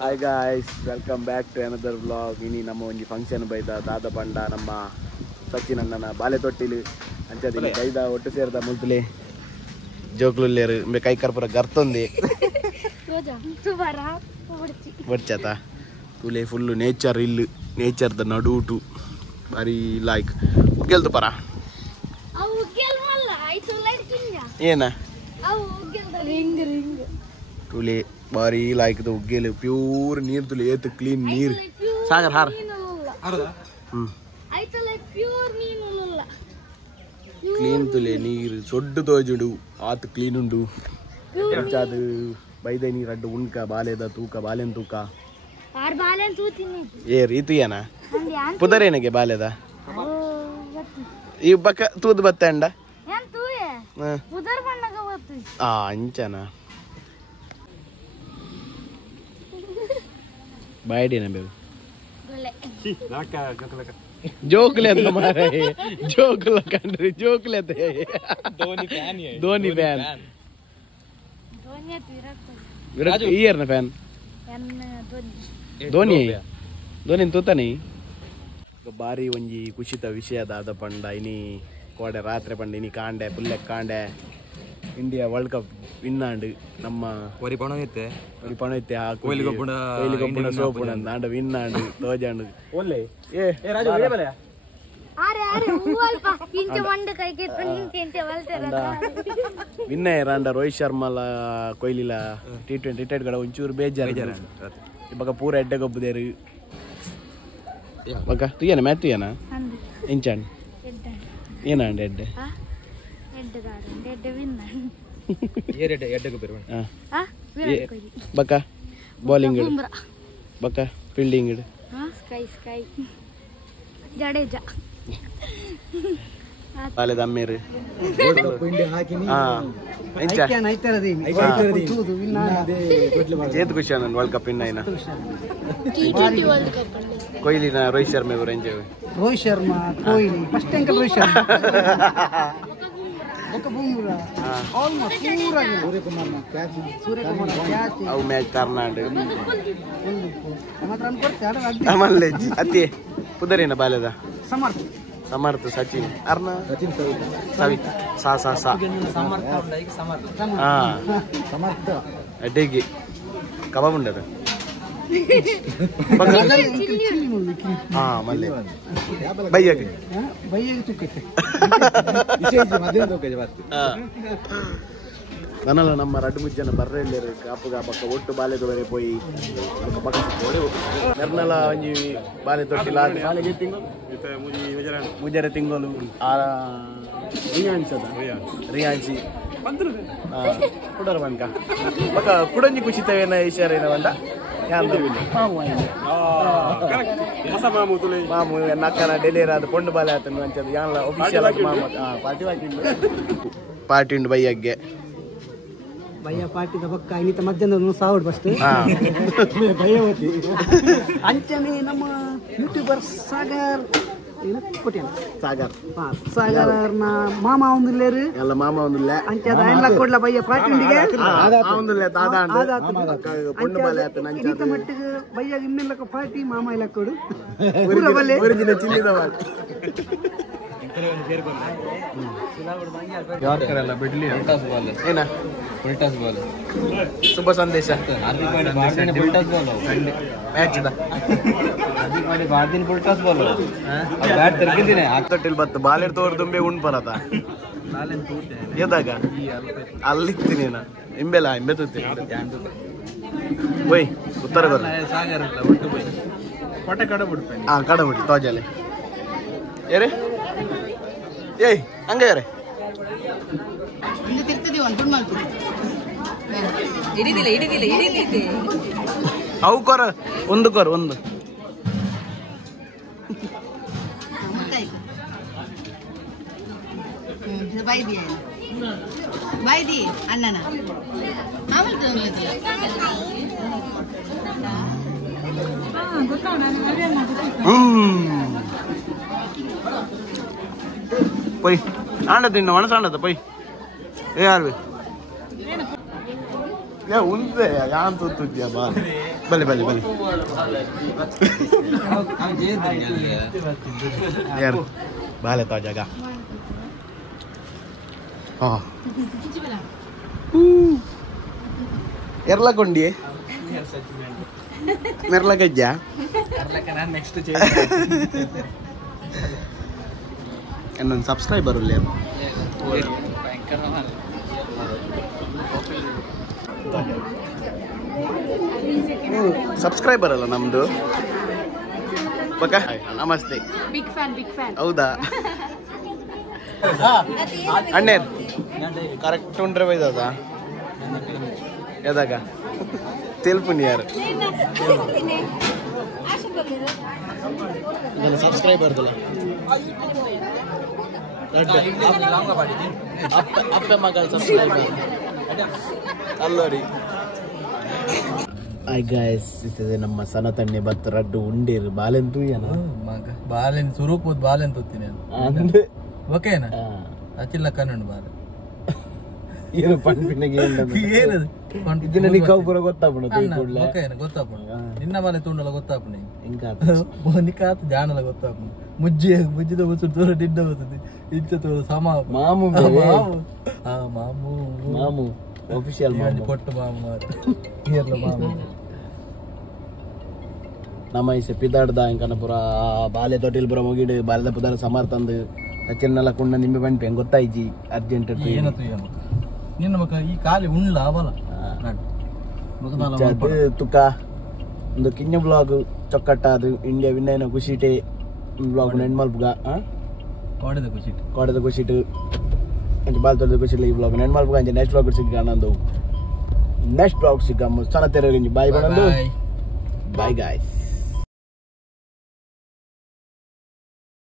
Hi guys, welcome back to another vlog. ಇನಿ ನಮ್ಮ ಒಂದು ಫಂಕ್ಷನ್ ಬೈದ ದಾದ ಪಂಡ ನಮ್ಮ ಸಚಿನ್ ಅಣ್ಣನ ಬಾಲೆ ತೊಟ್ಟಿಲು ಅಂಚದ ಕೈದ ಒಟ್ಟು ಸೇರಿದ ಮುಲ್ತಲೆ ಜೋಕ್ಲುಲ್ಲೇರು ಕೈ ಕರ್ಪುರ ಗರ್ತೊಂದಿ ಬಡ್ಚತ ತುಲೆ ಫುಲ್ಲು ನೇಚರ್ ಇಲ್ಲು ನೇಚರ್ದ ನಡುಟು ಬಾರಿ ಲಾಯ್ಕ್ ಗೆಲ್ತು ಪರ ಏನ ತುಲೆ ಬಾರಿ ಲಾಯ್ಕ್ ಉಗ್ಗೆಲು ಪ್ಯೂರ್ ನೀರು ತುಲೆ ಏತು ಕ್ಲೀನ್ ನೀರು ಸಾಗರ್ ಹಾರ ಕ್ಲೀನ್ ತುಲೆ ನೀರು ಸೊಡ್ಡು ತೋಜುಡು ಆತು ಕ್ಲೀನ್ ಉಂಡು ಅದು ಬೈದ ನೀರು ಅಡ್ಡು ಉಣ್ಕ ಬಾಲೆದ ತೂಕ ಬಾಲೆನ್ ತೂಕ ಏ ರೀತಿ ಏನ ಪುದರೇನಗೆ ಬಾಲೆದ ಈ ಬಕ್ಕ ತೂದು ಬತ್ತಂಡ ಅಂಚನ ಬಾಯ್ಡಿನ ಬೇವು ಜೋಕ್ಲೆ ಅಂತ ಮಾರ ಜೋಕ್ಲ ಕಂಡ್ರಿ ಜೋಕ್ಲೆ ಅಂತ ಧೋನಿ ಫ್ಯಾನ್ ವಿರಾಟ್ ಇಯರ್ನ ಫ್ಯಾನ್ ಧೋನಿ ಧೋನಿ ತೂತಾನೆ ಬಾರಿ ಒಂಜಿ ಖುಷಿತ ವಿಷಯದ ಅದ ಪಂಡ ಇನಿ ಕೋಡೆ ರಾತ್ರಿ ಪಂಡ ಇನಿ ಕಾಂಡೆ ಪುಲ್ಲೆ ಕಾಂಡೆ ಇಂಡಿಯಾ ವರ್ಲ್ಡ್ ಕಪ್ ವಿನ್ನಾಂಡು ನಮ್ಮ ಒರಿ ಪಣ ಐತೆ ಕೊಯ್ಲಿ ಗೊಬ್ಬುಣ ಸೋಪುಣ ಆಂಡ ವಿನ್ನಾಂಡು ತೋಜಾಂಡು ಒಳ್ಳೆ ಏ ರಾಜು ಬಲೆ ವಿನ್ನ ರಾಂಡ ರೋಹಿತ್ ಶರ್ಮಾಲ ಕೊಯ್ಲಿಲ T20 ರಿಟೈರ್ಡ್ ಕಡೆ ಒಂಚೂರು ಬೇಜಾರು ಇವಾಗ ಪೂರ ಎಡ್ಡೆ ಗೊಬ್ಬದೇರು ಬಕ ತುಯ್ಯನ ಮ್ಯಾಚ್ ತುಯ್ಯನ ಇಂಚಾಂಡ್ ಏನಾಂಡ ಎಡ್ಡೆ ಬಕ ಬೌಲಿಂಗ್ ಬಕ ಫೀಲ್ಡಿಂಗ್ ಜಡೇಜಾ ಬಾಲೆದ ಅಮ್ಮೇರು ಜೇತ್ ಖುಷಿ ನನ್ನ ವರ್ಲ್ಡ್ ಕಪ್ ಇನ್ನ ಕೊಹ್ಲಿನ ರೋಹಿತ್ ಶರ್ಮಾ ಇವರು enjoy Rohit Sharma Kohli first uncle Rohit Sharma ಅವು ಮ್ಯಾಚ್ ಕರ್ನಾಡು ಅತಿ ಪುದರೇನ ಬಾಲೆದ ಸಮರ್ಥ ಸಚಿನ್ ಅರ್ನ ಸವಿತ್ ಅಡ್ಡೆಗೆ ಕಬಾಬ್ ಉಂಡದ ಮಲ್ಲೆ ಬೈಯಾಗೆ ನನ್ನಲ್ಲ ನಮ್ಮ ರಡ್ಡು ಮುಜ್ಜನ ಬರ್ರೆಲ್ಲೇರು ಕಾಪುಗ ಪಕ್ಕ ಒಟ್ಟು ಬಾಲೆದ ವರೆ ಪೋಯಿ ನೆರ್ನಲ ಒಂಜಿ ಬಾಲೆ ತೊಟ್ಟಿಲ ಬಾಲೆಗೆ ತಿಂಗಳು ಮುಜರೆ ತಿಂಗಳು ರಿಯಾನ್ಸಿ ಕುಡರ ಬಂಕ ಪಕ್ಕ ಕುಡಂಜಿ ಕುಚಿತವೇನ ಈಶಾರೇನ ಬಂದ ಮಾಮು ನಕ್ಕನ ಡೆಲಿವರಿ ಆದ ಪೊಂಡು ಬಾಲೆ ಆತನು ಅಂಚದು ಯಾನ್ಲ ಒಫಿಷಿಯಲ್ ಆಗಿ ಮಾಮ ಪಾರ್ಟಿ ಉಂಡು ಬೈಯಗ್ಗೆ ಭಯ್ಯ ಪಾಟಿದ ಪಕ್ಕ ಇನ್ನಿತ ಮಧ್ಯಾಹ್ನ ಸಾವಡ್ ಫಸ್ಟ್ ಭಯವತಿ ಅಂಚನೆ ನಮ್ಮ ಯೂಟ್ಯೂಬರ್ ಸಾಗರ್ ಸಾಗರ್ನ ಮಾಮ ಒಂದಿಲ್ಲೇರು ಎಲ್ಲ ಮಾಮ ಒಂದಿಲ್ಲ ಅಂಚದ ಎಲ್ಲ ಕೊಡ್ಲ ಭಯ್ಯ ಪಾಟಿ ಉಂಡಿಗೆ ಇನ್ನಿತ ಮಟ್ಟಿಗೆ ಭಯ್ಯ ಇನ್ನೆಲ್ಲ ಪಾಟಿ ಮಾಮ ಎಲ್ಲ ಕೊಡು ಒರಿಜಿನ ಚಿಲ್ಲಿದ ಏನ ಶುಭ ಸಂದೇಶ ತೊಟ್ಟಿಲ್ ಬತ್ತು ಬಾಲೆಡ್ ತೋರ್ ತುಂಬೆ ಉಣ್ ಬರತ ಎದಾಗ ಅಲ್ಲಿತ್ತೀನಿ ಇಂಬೆಲ್ಲ ಇಂಬೆ ತುತ್ತಿ ಬೈ ಉತ್ತರ ಬರ ಕಡಬಿಟ್ಟು ತೋಜಲೆ ಏರೇ ಏಯ್ ಹಂಗ ಯಾರೇ ಅವು ಕೊರ ಒಂದು ಕೊರ ಒಂದು ಅಣ್ಣನ ಪೈ ಆಂಡ ತಿನ್ನ ಒಣಸಾಂಡದ ಪೈ ಯಾರು ಉಂದೆ ಯಾನ್ ತೂತಿದ್ಯಾ ಬಲೆ ಬಲೆ ಬಲೆ ಯಾರು ಬಾಲೆ ತಾ ಜಾಗ ಎರ್ಲಕೊಂಡಿ ಮೆರ್ಲಕಜ್ಜ ನನ್ನ ಸಬ್ಸ್ಕ್ರೈಬರ್ ಅಲ್ಲಿ ಸಬ್ಸ್ಕ್ರೈಬರ್ ಅಲ್ಲ ನಮ್ದು ನಮಸ್ತೆ ಬಿಗ್ ಫ್ಯಾನ್ ಹೌದಾ ಅಣ್ಣೇರ್ ಕರೆಕ್ಟ್ ಉಂಡ್ರೆ ಬೈದದ ಎದಾಗ ತೆಲ್ಪುನಿ ಯಾರು ಸಬ್ಸ್ಕ್ರೈಬರ್ ಅಪ್ಪ ಮಗಳ ಸಬ್ಸ್ಕ್ರೈಬರ್ ಅಲ್ಲೋರಿ ಹಾಯ್ ಗಾಯ್ಸ್ ಇದು ನಮ್ಮ ಸನತಣ್ಣೆ ಬತ್ತ ರಡ್ಡು ಉಂಡೇರು ಬಾಲೆನ್ ತೂಯನ ಬಾಲೆನ್ ಸ್ವರೂಪದ ಬಾಲೆನ್ ತೂತೀನಿ ಅಂದ್ರೆ ಓಕೆನಾ ಅಚಿಲ್ಲ ಕನ್ನಡ ಬಾಲೆ ಏನು ಪಂಪಿನಗೆ ಏನದು ಇದನ್ನ ನೀ ಕೌಪುರ ಗೊತ್ತಾಗ್ಬಿಡೋದು ಓಕೆನಾ ಗೊತ್ತಾಗ್ಬಿಡ ನಿನ್ನ ಬಾಲೆ ತುಂಡಲ್ಲ ಗೊತ್ತಾಗ್ಬಿಡ ಹಿಂಗ ನಿಕಾತ್ ಜಾನಲ್ಲ ಗೊತ್ತಾಗ್ಬಿಡ ಮುಜ್ಜಿದ ಮುಚ್ಚು ದೂರ ನಿಂದ ಹೋಗ್ತದೆ ಇಂಚ ತೋರು ಸಮ ಮಾಮು ಮಾಮು ಮಾಮು ಆಫಿಷಿಯಲ್ ಮಾಮು ಕೊಟ್ಟು ಮಾಮು ಇಯರ್ಲ ಮಾಮು ನಮ್ಮ ಈ ಪಿದಾಡ್ದ ಇಂಕನ ಪುರ ಬಾಲೆ ತೊಟ್ಟಿಲ್ ಪುರ ಮುಗಿಡು ಬಾಲ್ಯದ ಪುದಾರ ಸಮರ್ಥಂದು ಸಚಿನ್ನೆಲ್ಲ ಕುಂಡ ನಿಂಬೆ ಬಂಪೆ ಹೆಂಗ್ ಗೊತ್ತಾಯ್ಜಿ ಅರ್ಜೆಂಟ್ ಏನತ್ತು ಏನು ನಿನ್ನ ಮಕ್ಕ ಈ ಖಾಲಿ ಉಣ್ಲ ಅವಲ್ಲ ತುಕ ಒಂದು ಕಿಂಜ ಬ್ಲಾಗ್ ಚೊಕ್ಕಟ್ಟ ಅದು ಇಂಡಿಯಾ ವಿನ್ನೈನ ಖುಷಿಟೆ ಬ್ಲಾಗ್ ನೆನ್ಮಲ್ಪುಗ ಕೋಡದ ಖುಷಿಟು ಅಂಚೆ ಬಾಲ್ ತೊಳೆದ ಖುಷಿಲ್ಲ ಈ ಬ್ಲಾಗ್ ನೆನ್ಮಲ್ಪುಗ ಅಂಚೆ ನೆಕ್ಸ್ಟ್ ಬ್ಲಾಗ್ ಸಿಕ್ಕ ನಂದು ನೆಕ್ಸ್ಟ್ ಬ್ಲಾಗ್ ಸಿಕ್ಕ ಸಣ್ಣ ತೆರೆ ಬಾಯ್ ಬಣ್ಣದು ಬಾಯ್ ಗಾಯ್ಸ್